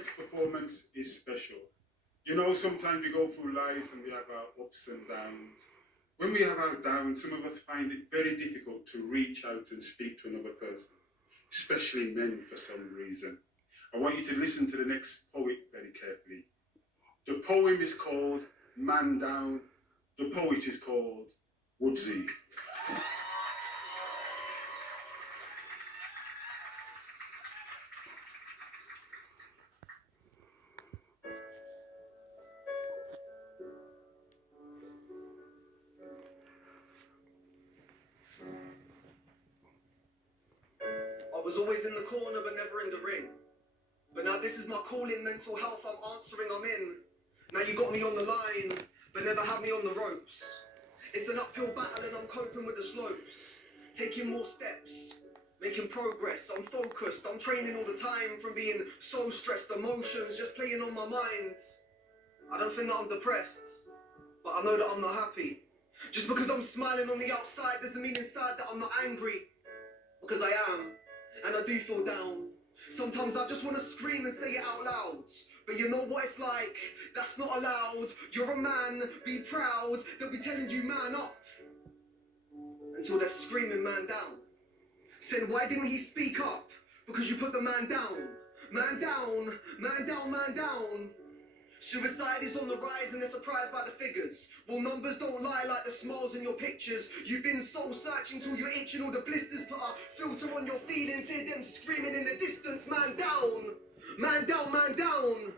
next performance is special. You know, sometimes we go through life and we have our ups and downs. When we have our downs, some of us find it very difficult to reach out and speak to another person, especially men for some reason. I want you to listen to the next poet very carefully. The poem is called Man Down. The poet is called Woodsy. I was always in the corner but never in the ring. But now this is my calling, mental health, I'm answering, I'm in. Now you got me on the line, but never had me on the ropes. It's an uphill battle and I'm coping with the slopes. Taking more steps, making progress, I'm focused, I'm training all the time from being so stressed, emotions just playing on my mind. I don't think that I'm depressed, but I know that I'm not happy. Just because I'm smiling on the outside doesn't mean inside that I'm not angry. Because I am, and I do feel down. Sometimes I just want to scream and say it out loud. But you know what it's like, that's not allowed. You're a man, be proud. They'll be telling you man up, until they're screaming man down. Saying why didn't he speak up? Because you put the man down. Man down, man down, man down. Suicide is on the rise and they're surprised by the figures. Well, numbers don't lie like the smiles in your pictures. You've been soul searching till you're itching, all the blisters put a filter on your feelings. Hear them screaming in the distance, man down. Man down, man down.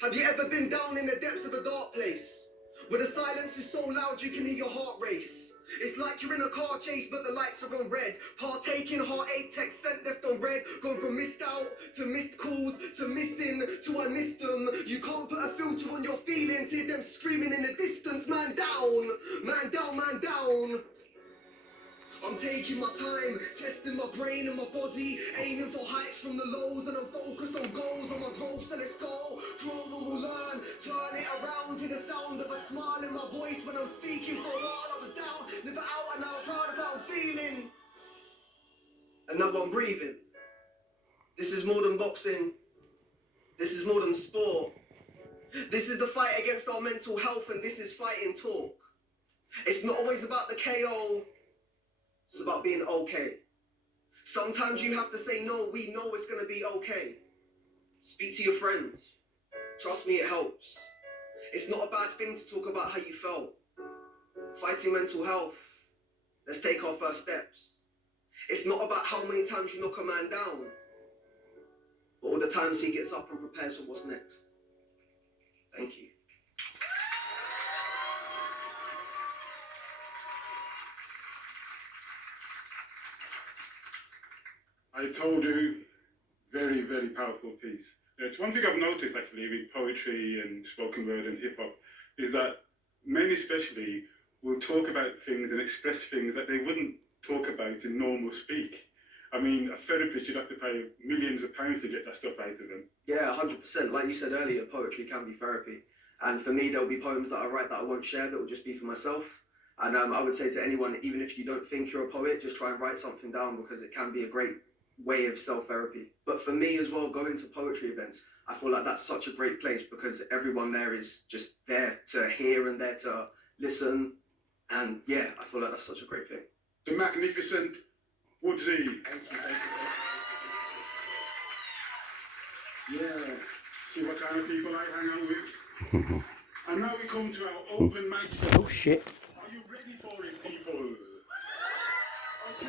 Have you ever been down in the depths of a dark place? Where the silence is so loud you can hear your heart race. It's like you're in a car chase but the lights are on red. Partaking, heartache, text sent left on red. Going from missed out to missed calls to missing to I missed them. You can't put a filter on your feelings. Hear them screaming in the distance, man down. Man down, man down. I'm taking my time, testing my brain and my body, aiming for heights from the lows, and I'm focused on goals, on my growth, so let's go. Grow and we'll learn, turn it around to the sound of a smile in my voice. When I'm speaking, for a while I was down, never out, and now I'm proud of how I'm feeling. And now I'm breathing. This is more than boxing. This is more than sport. This is the fight against our mental health, and this is fighting talk. It's not always about the KO. It's about being okay. Sometimes you have to say no, we know it's gonna be okay. Speak to your friends. Trust me, it helps. It's not a bad thing to talk about how you felt. Fighting mental health. Let's take our first steps. It's not about how many times you knock a man down, but all the times he gets up and prepares for what's next. Thank you. I told you, very, very powerful piece. It's one thing I've noticed actually with poetry and spoken word and hip hop is that men especially will talk about things and express things that they wouldn't talk about in normal speak. I mean, a therapist should have to pay millions of pounds to get that stuff out of them. Yeah, 100%. Like you said earlier, poetry can be therapy. And for me, there'll be poems that I write that I won't share, that will just be for myself. And I would say to anyone, even if you don't think you're a poet, just try and write something down, because it can be a great way of self-therapy. But for me as well, going to poetry events, I feel like that's such a great place, because everyone there is just there to hear and there to listen. And yeah, I feel like that's such a great thing. The magnificent Woodsy. Thank you. Yeah, see what kind of people I hang out with. And now we come to our open mic session. Oh shit. Are you ready for it, people? Okay.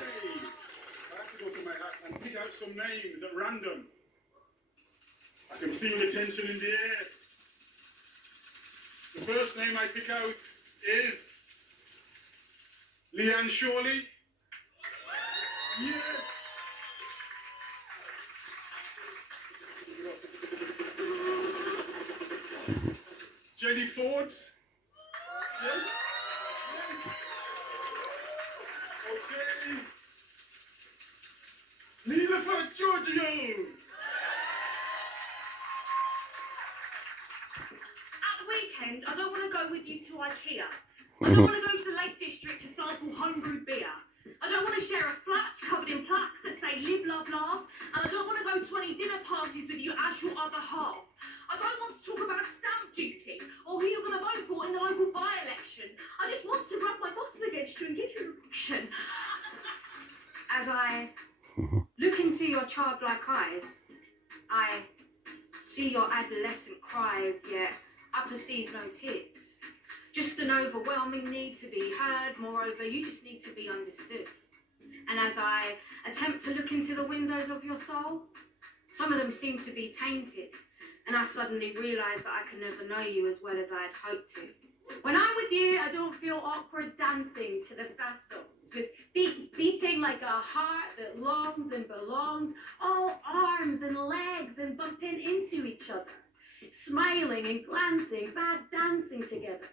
I have to go to my hat and pick out some names at random. I can feel the tension in the air. The first name I pick out is Leanne Shawley. Yes. Jenny Fords. Yes. Yes. Okay. Nilofer Giorgio. At the weekend, I don't want to go with you to IKEA. I don't want to go to the Lake District to sample homebrewed beer. I don't want to share a flat covered in plaques that say live, love, laugh. And I don't want to go to any dinner parties with you as your other half. don't want to talk about stamp duty or who you're going to vote for in the local by-election. I just want to rub my bottom against you and give you an erection. As I look into your childlike eyes, I see your adolescent cries, yet I perceive no tears. Just an overwhelming need to be heard. Moreover, you just need to be understood. And as I attempt to look into the windows of your soul, some of them seem to be tainted. And I suddenly realise that I can never know you as well as I had hoped to. When I'm with you, I don't feel awkward dancing to the fast songs, with beats beating like a heart that longs and belongs, all arms and legs and bumping into each other, smiling and glancing, bad dancing together.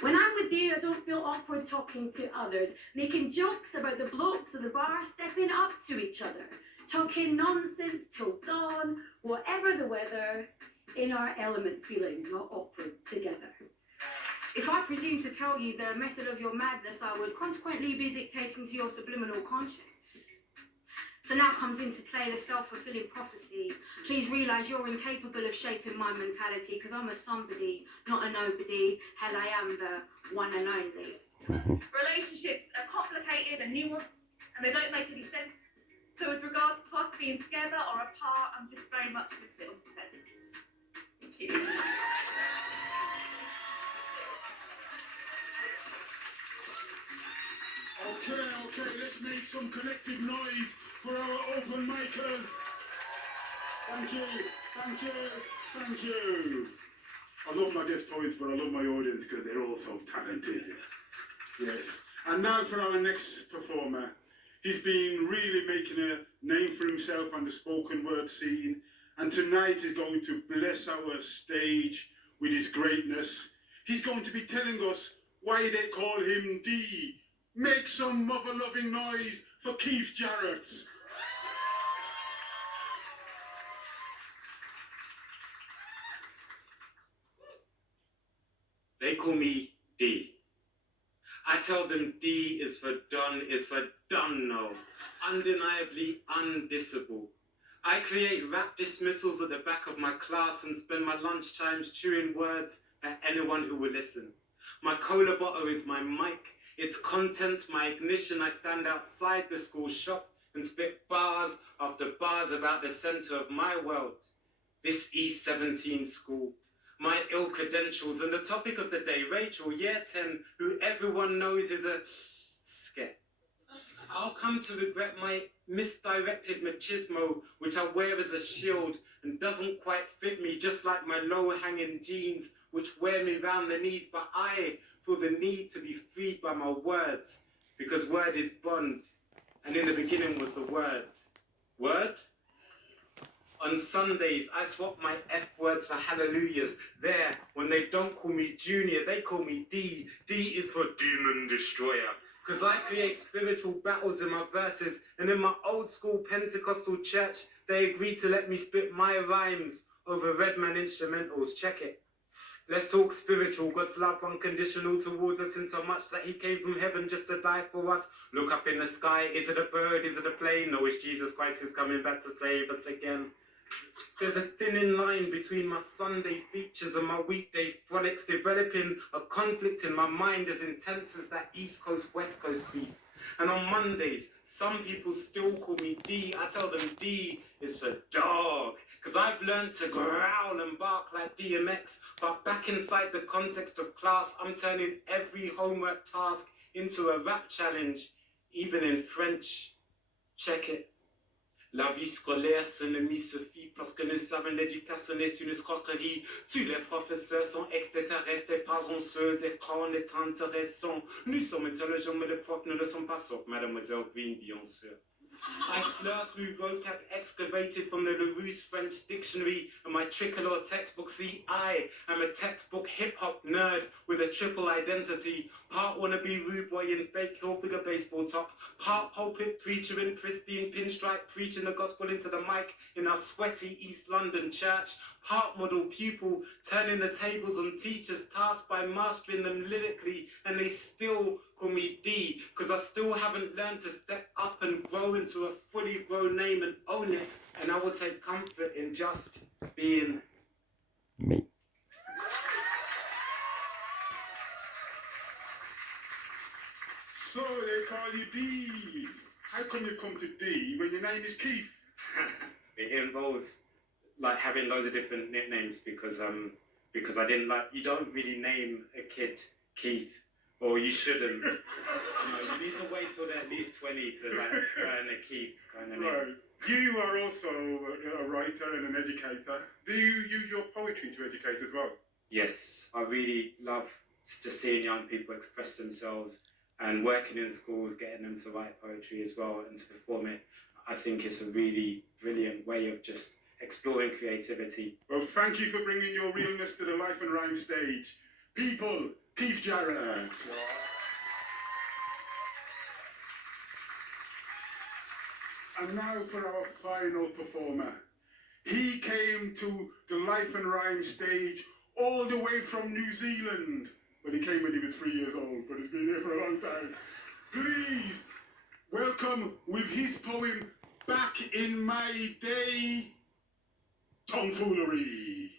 When I'm with you, I don't feel awkward talking to others, making jokes about the blokes at the bar stepping up to each other, talking nonsense till dawn, whatever the weather, in our element, feeling not awkward together. If I presume to tell you the method of your madness, I would consequently be dictating to your subliminal conscience. So now comes into play the self-fulfilling prophecy. Please realise you're incapable of shaping my mentality, because I'm a somebody, not a nobody. Hell, I am the one and only. Relationships are complicated and nuanced, and they don't make any sense. So with regards to us being together or apart, I'm just very much going to sit on the fence. Thank you. Okay, let's make some collective noise for our open micers. Thank you. I love my guest poets, but I love my audience because they're all so talented. Yes. And now for our next performer. He's been really making a name for himself on the spoken word scene, and tonight he's going to bless our stage with his greatness. He's going to be telling us why they call him D. Make some mother-loving noise for Keith Jarrett. They call me D. I tell them D is for done no, undeniably undissable. I create rap dismissals at the back of my class and spend my lunch times chewing words at anyone who will listen. My cola bottle is my mic, its contents my ignition. I stand outside the school shop and spit bars after bars about the centre of my world, this E17 school. My ill credentials and the topic of the day, Rachel, year 10, who everyone knows is a sket. I'll come to regret my misdirected machismo, which I wear as a shield and doesn't quite fit me, just like my low-hanging jeans, which wear me round the knees. But I feel the need to be freed by my words, because word is bond, and in the beginning was the word. Word? On Sundays, I swap my F words for hallelujahs. There, when they don't call me Junior, they call me D. D is for Demon Destroyer. Because I create spiritual battles in my verses, and in my old school Pentecostal church, they agree to let me spit my rhymes over Redman instrumentals. Check it. Let's talk spiritual. God's love unconditional towards us in so much that he came from heaven just to die for us. Look up in the sky. Is it a bird? Is it a plane? No, it's Jesus Christ who's coming back to save us again. There's a thinning line between my Sunday features and my weekday frolics, developing a conflict in my mind as intense as that East Coast, West Coast beef. And on Mondays, some people still call me D. I tell them D is for dog, because I've learned to growl and bark like DMX. But back inside the context of class, I'm turning every homework task into a rap challenge, even in French. Check it. La vie scolaire, ce ne m'y suffit parce que nous savons l'éducation est une escroquerie. Tous les professeurs sont extraterrestres et pas en ceux d'écran est intéressant. Nous sommes intelligents, mais les profs ne le sont pas, sauf Mademoiselle Green, bien sûr. I slur through vocab excavated from the Larousse French dictionary and my tricolor textbook. See, I am a textbook hip-hop nerd with a triple identity. Part wannabe rude boy in fake Hilfiger baseball top. Part pulpit preacher in pristine pinstripe preaching the gospel into the mic in our sweaty East London church. Part model pupil turning the tables on teachers tasked by mastering them lyrically, and they still call me D, because I still haven't learned to step up and grow into a fully grown name and own it, and I will take comfort in just being Me. So they call you D. How come you've come to D when your name is Keith? It involves like having loads of different nicknames because I didn't like, you don't really name a kid Keith, or you shouldn't. You need to wait till they're at least 20 to like earn a Keith kind of name. Right. You are also a writer and an educator. Do you use your poetry to educate as well? Yes, I really love just seeing young people express themselves and working in schools, getting them to write poetry as well and to perform it. I think it's a really brilliant way of just exploring creativity. Well, thank you for bringing your realness to the Life and Rhyme stage. People, Keith Jarrett. And now for our final performer. He came to the Life and Rhyme stage all the way from New Zealand. Well, he came when he was 3 years old, but he's been here for a long time. Please welcome with his poem, Back in My Day, Tomfoolery.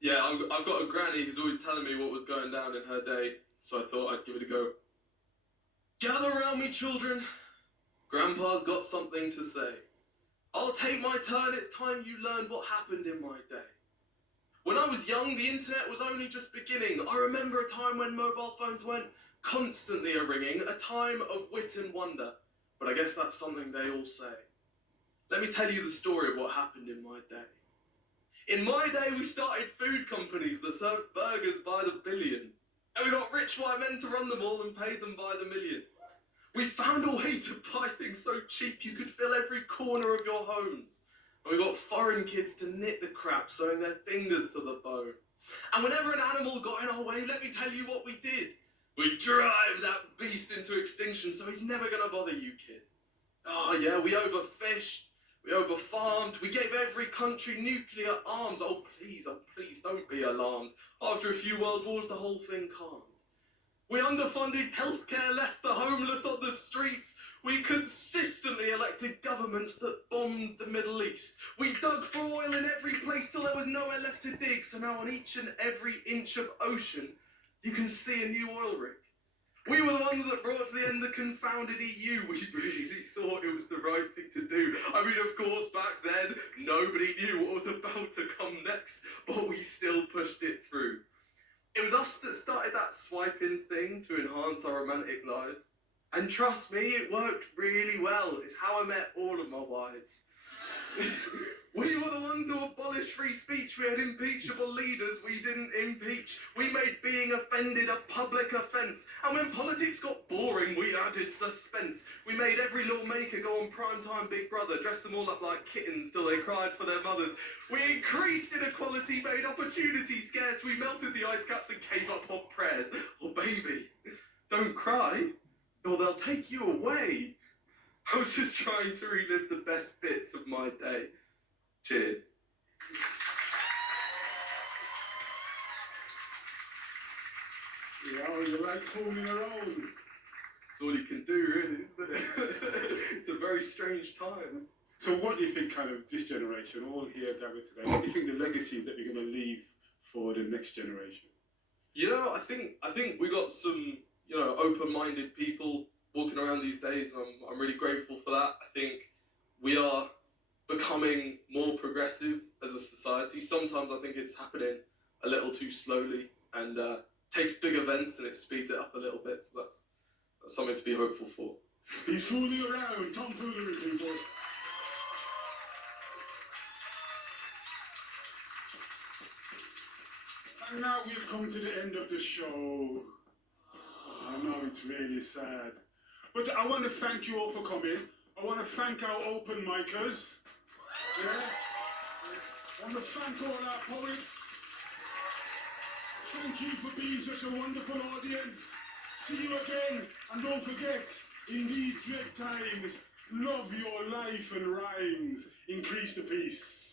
Yeah, I've got a granny who's always telling me what was going down in her day, so I thought I'd give it a go. Gather round me, children. Grandpa's got something to say. I'll take my turn, it's time you learned what happened in my day. When I was young, the internet was only just beginning. I remember a time when mobile phones went constantly a-ringing, a time of wit and wonder. But I guess that's something they all say. Let me tell you the story of what happened in my day. In my day, we started food companies that served burgers by the billion. And we got rich white men to run them all and paid them by the million. We found a way to buy things so cheap you could fill every corner of your homes. And we got foreign kids to knit the crap, sewing their fingers to the bone. And whenever an animal got in our way, let me tell you what we did. We'd drive that beast into extinction so he's never gonna bother you, kid. Oh yeah, we overfished. We overfarmed, we gave every country nuclear arms. Oh please, don't be alarmed. After a few world wars, the whole thing calmed. We underfunded healthcare, left the homeless on the streets. We consistently elected governments that bombed the Middle East. We dug for oil in every place till there was nowhere left to dig. So now on each and every inch of ocean, you can see a new oil rig. We were the ones that brought to the end the confounded EU. We really thought it was the right thing to do. I mean, of course, back then, nobody knew what was about to come next, but we still pushed it through. It was us that started that swiping thing to enhance our romantic lives. And trust me, it worked really well. It's how I met all of my wives. We were the ones who abolished free speech. We had impeachable leaders we didn't impeach. We made being offended a public offence. And when politics got boring, we added suspense. We made every lawmaker go on primetime Big Brother, dress them all up like kittens till they cried for their mothers. We increased inequality, made opportunity scarce. We melted the ice caps and gave up on prayers. Oh baby, don't cry, or they'll take you away. I was just trying to relive the best bits of my day. Cheers. Yeah, you like fooling around. That's all you can do, really, isn't it? It's a very strange time. So what do you think kind of this generation, all here gathered today, what do you think the legacy that we're going to leave for the next generation? You know, I think we got some, open-minded people walking around these days, and I'm really grateful for that. I think we are becoming more progressive as a society. Sometimes I think it's happening a little too slowly and takes big events and it speeds it up a little bit. So that's something to be hopeful for. He's fooling around, tomfoolery, people. And now we've come to the end of the show. I know it's really sad. But I want to thank you all for coming. I want to thank our open micers. Yeah. I want to thank all our poets. Thank you for being such a wonderful audience. See you again. And don't forget, in these dread times, love your life and rhymes. Increase the peace.